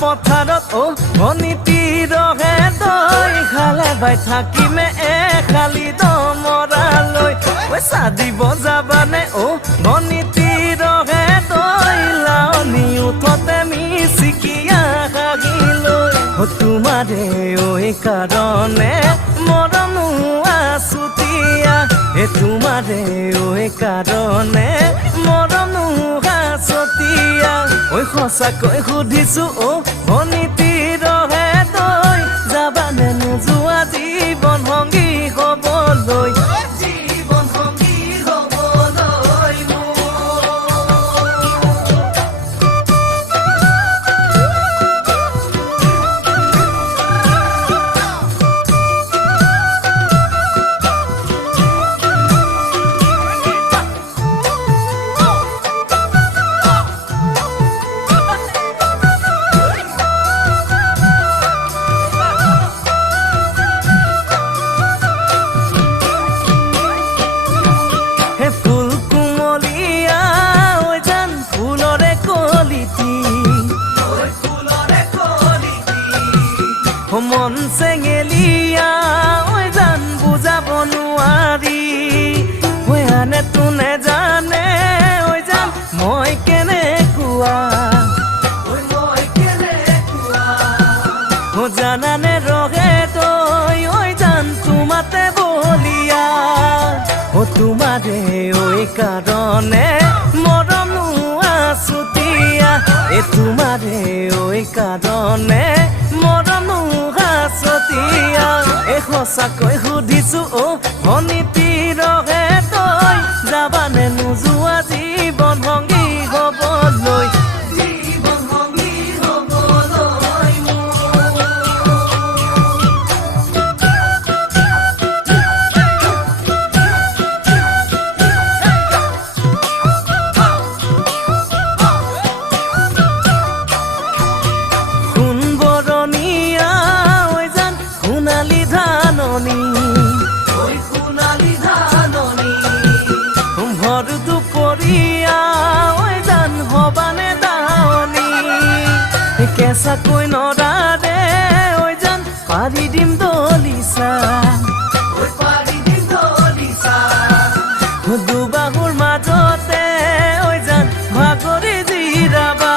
পথাৰত ভনীতি ৰহে দৈ খালে বাই থাকিমে খালি দমৰালৈ চাদিব যাবানে ভনীতি ৰহে দৈ লাৱনী উঠতে মিচিকিয়া হাগিলৈ তোমাৰে কাৰণে মৰম আছুতীয়া তোমাৰে কাৰণে মৰম আছুতীয়া সঁচাকৈ সুধিছো ভনীতি ৰহে দৈ যাবানে নোযোৱা জীৱন সংগী হ'বলৈ মন চেঙেলিয়া জান বুজাব নোৱাৰি আনে তোনে জানে জান মই কেনেকুৱা জানানে ৰহে তই জান তোমাতে বলিয়া তোমাৰে কাৰণে মৰম আছুতীয়া তোমাৰে কাৰণে মৰম আছুতীয়া সঁচাকৈ সুধিছো ভনীতি ৰহে তই যাবানে নোযোৱা জীৱন সংগী হ'বলৈ ভৰ দুপৰীয়া জান হবানে দাৱনী কেঁচাকৈ নৰাৰে জান পাৰি দিম দলিচা দুবাহুৰ মাজতে জান ভাগৰি জিৰাবা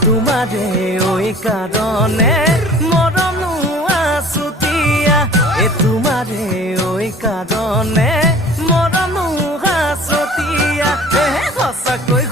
তোমাৰে কাৰণে মৰম আছুতীয়া তোমাৰে কাৰণে মৰম আছুতীয়া সঁচাকৈ